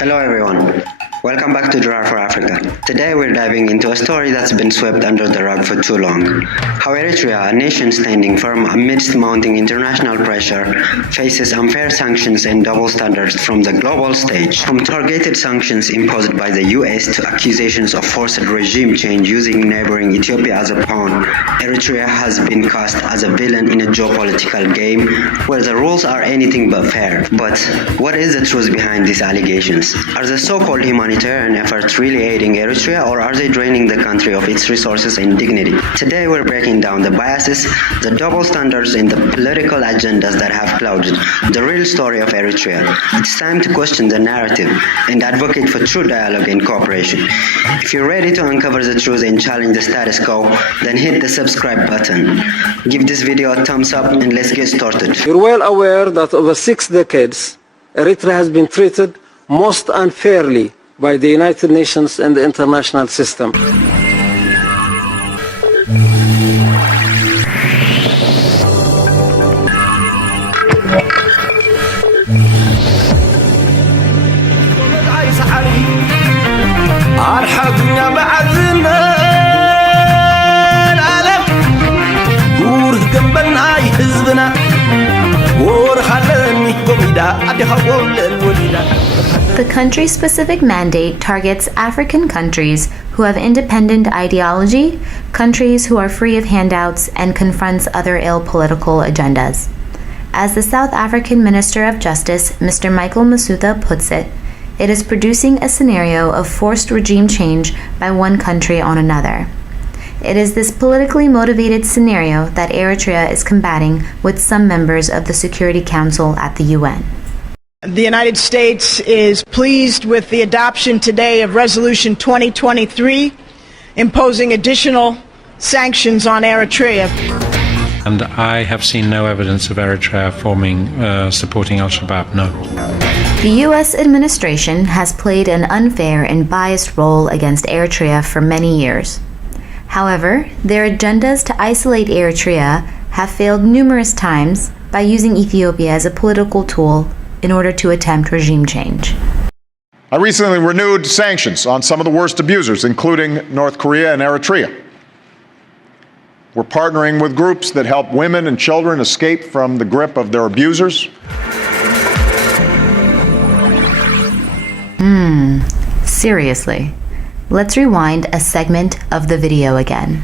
Hello everyone, welcome back to Drawer for Africa. Today we're diving into a story that's been swept under the rug for too long. How Eritrea, a nation standing firm amidst mounting international pressure, faces unfair sanctions and double standards from the global stage. From targeted sanctions imposed by the US to accusations of forced regime change using neighboring Ethiopia as a pawn, Eritrea has been cast as a villain in a geopolitical game where the rules are anything but fair. But what is the truth behind these allegations? Are the so-called humanitarian efforts really aiding Eritrea, or are they draining the country of its resources and dignity? Today we're breaking down the biases, the double standards, and the political agendas that have clouded the real story of Eritrea. It's time to question the narrative and advocate for true dialogue and cooperation. If you're ready to uncover the truth and challenge the status quo, then hit the subscribe button. Give this video a thumbs up and let's get started. You're well aware that over 6 decades, Eritrea has been treated most unfairly by the United Nations and the international system. The country-specific mandate targets African countries who have independent ideology, countries who are free of handouts, and confronts other ill political agendas. As the South African Minister of Justice, Mr. Michael Masuta, puts it, it is producing a scenario of forced regime change by one country on another. It is this politically motivated scenario that Eritrea is combating with some members of the Security Council at the UN. The United States is pleased with the adoption today of Resolution 2023, imposing additional sanctions on Eritrea. And I have seen no evidence of Eritrea supporting Al-Shabaab, no. The U.S. administration has played an unfair and biased role against Eritrea for many years. However, their agendas to isolate Eritrea have failed numerous times by using Ethiopia as a political tool in order to attempt regime change. I recently renewed sanctions on some of the worst abusers, including North Korea and Eritrea. We're partnering with groups that help women and children escape from the grip of their abusers. Seriously. Let's rewind a segment of the video again.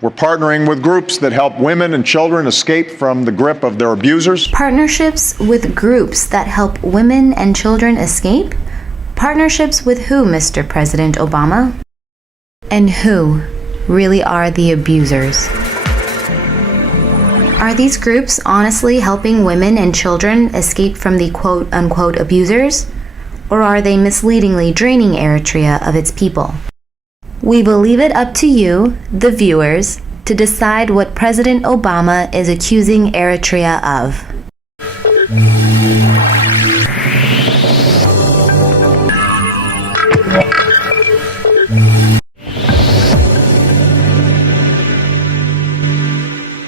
We're partnering with groups that help women and children escape from the grip of their abusers. Partnerships with groups that help women and children escape? Partnerships with who, Mr. President Obama? And who really are the abusers? Are these groups honestly helping women and children escape from the quote-unquote abusers? Or are they misleadingly draining Eritrea of its people? We will leave it up to you, the viewers, to decide what President Obama is accusing Eritrea of.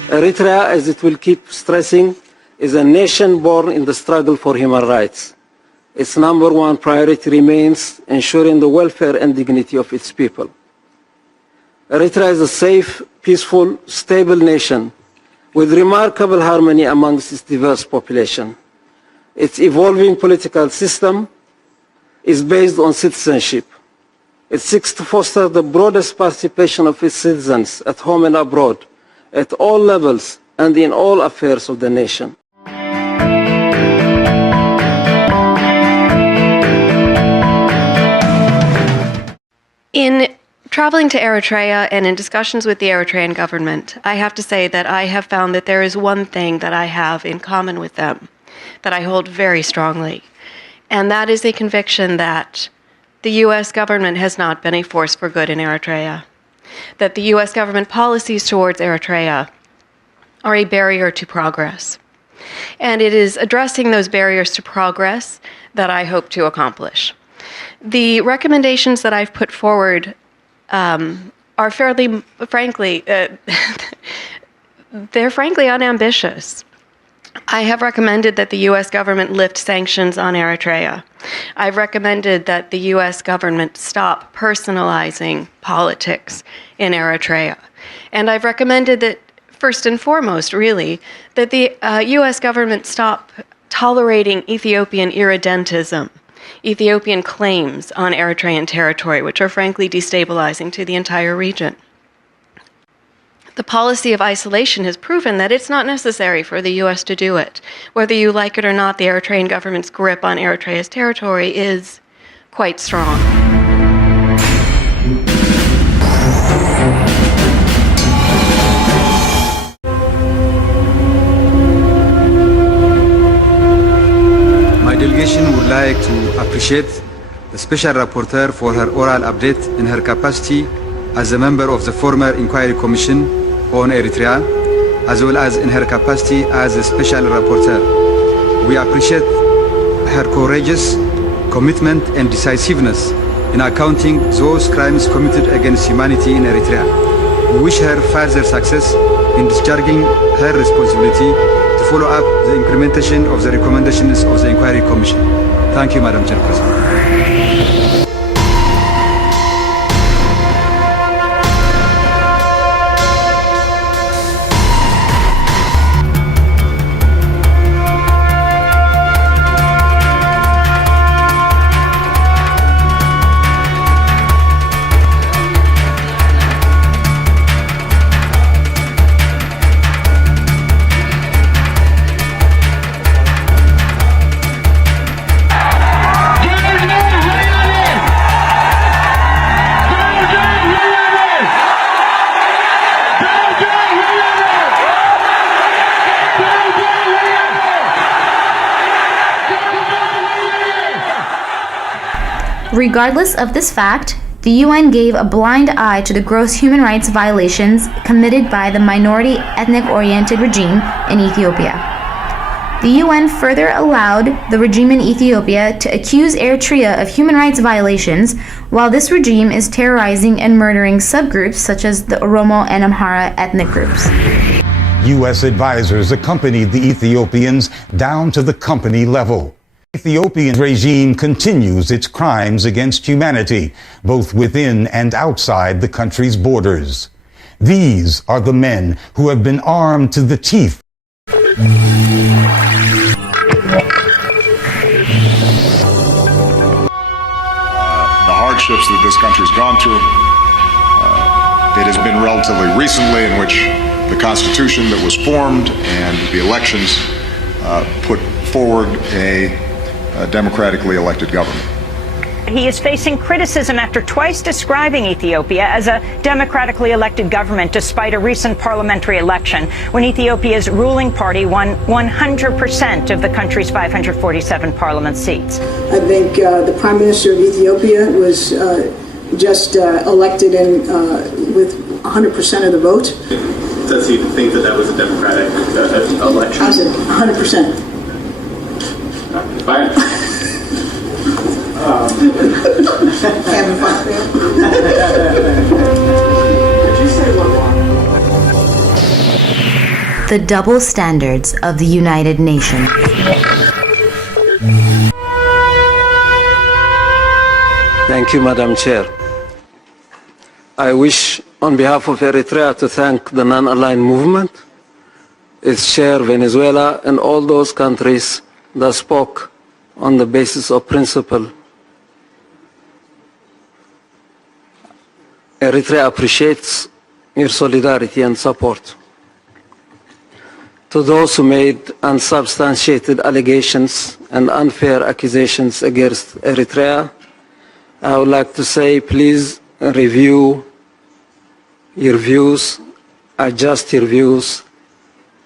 Eritrea, as it will keep stressing, is a nation born in the struggle for human rights. Its number one priority remains ensuring the welfare and dignity of its people. Eritrea is a safe, peaceful, stable nation with remarkable harmony amongst its diverse population. Its evolving political system is based on citizenship. It seeks to foster the broadest participation of its citizens at home and abroad, at all levels and in all affairs of the nation. In traveling to Eritrea and in discussions with the Eritrean government, I have to say that I have found that there is one thing that I have in common with them that I hold very strongly, and that is a conviction that the U.S. government has not been a force for good in Eritrea, that the U.S. government policies towards Eritrea are a barrier to progress. And it is addressing those barriers to progress that I hope to accomplish. The recommendations that I've put forward are fairly, frankly, they're frankly unambitious. I have recommended that the U.S. government lift sanctions on Eritrea. I've recommended that the U.S. government stop personalizing politics in Eritrea. And I've recommended that, first and foremost, really, that the U.S. government stop tolerating Ethiopian irredentism, Ethiopian claims on Eritrean territory, which are frankly destabilizing to the entire region. The policy of isolation has proven that it's not necessary for the U.S. to do it. Whether you like it or not, the Eritrean government's grip on Eritrea's territory is quite strong. My delegation would like to appreciate the Special Rapporteur for her oral update in her capacity as a member of the former Inquiry Commission on Eritrea, as well as in her capacity as a Special Rapporteur. We appreciate her courageous commitment and decisiveness in accounting those crimes committed against humanity in Eritrea. We wish her further success in discharging her responsibility to follow up the implementation of the recommendations of the Inquiry Commission. Thank you, Madam Chairperson. Regardless of this fact, the UN gave a blind eye to the gross human rights violations committed by the minority ethnic-oriented regime in Ethiopia. The UN further allowed the regime in Ethiopia to accuse Eritrea of human rights violations, while this regime is terrorizing and murdering subgroups such as the Oromo and Amhara ethnic groups. U.S. advisors accompanied the Ethiopians down to the company level. The Ethiopian regime continues its crimes against humanity, both within and outside the country's borders. These are the men who have been armed to the teeth. The hardships that this country's gone through. It has been relatively recently in which the Constitution that was formed and the elections put forward a democratically elected government. He is facing criticism after twice describing Ethiopia as a democratically elected government, despite a recent parliamentary election when Ethiopia's ruling party won 100% of the country's 547 parliament seats. I think the Prime Minister of Ethiopia was just elected in with 100% of the vote. Does he think that that was a democratic election? I said 100%. Fine. Having fun. Could you say one more? The double standards of the United Nations. Thank you, Madam Chair. I wish, on behalf of Eritrea, to thank the non-aligned movement, its chair, Venezuela, and all those countries that spoke on the basis of principle. Eritrea appreciates your solidarity and support. To those who made unsubstantiated allegations and unfair accusations against Eritrea, I would like to say, please review your views, adjust your views,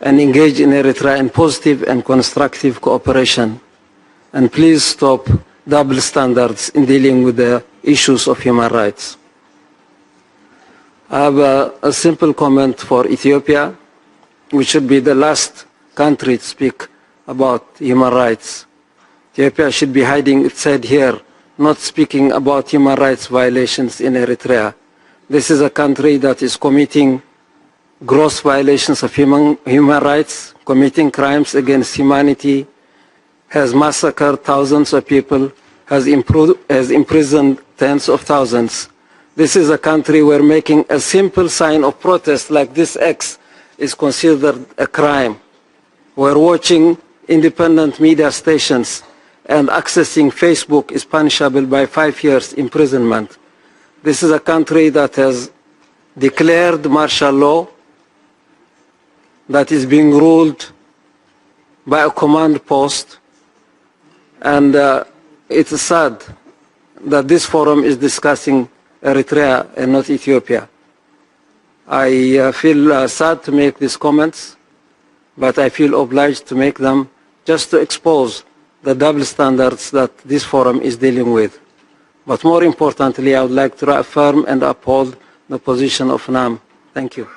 and engage in Eritrea in positive and constructive cooperation. And please stop double standards in dealing with the issues of human rights. I have a simple comment for Ethiopia, which should be the last country to speak about human rights. Ethiopia should be hiding its head here, not speaking about human rights violations in Eritrea. This is a country that is committing gross violations of human rights, committing crimes against humanity, has massacred thousands of people, has imprisoned tens of thousands. This is a country where making a simple sign of protest like this X is considered a crime, where watching independent media stations and accessing Facebook is punishable by 5 years imprisonment. This is a country that has declared martial law, that is being ruled by a command post, and it's sad that this forum is discussing Eritrea and not Ethiopia. I feel sad to make these comments, but I feel obliged to make them just to expose the double standards that this forum is dealing with. But more importantly, I would like to reaffirm and uphold the position of NAM. Thank you.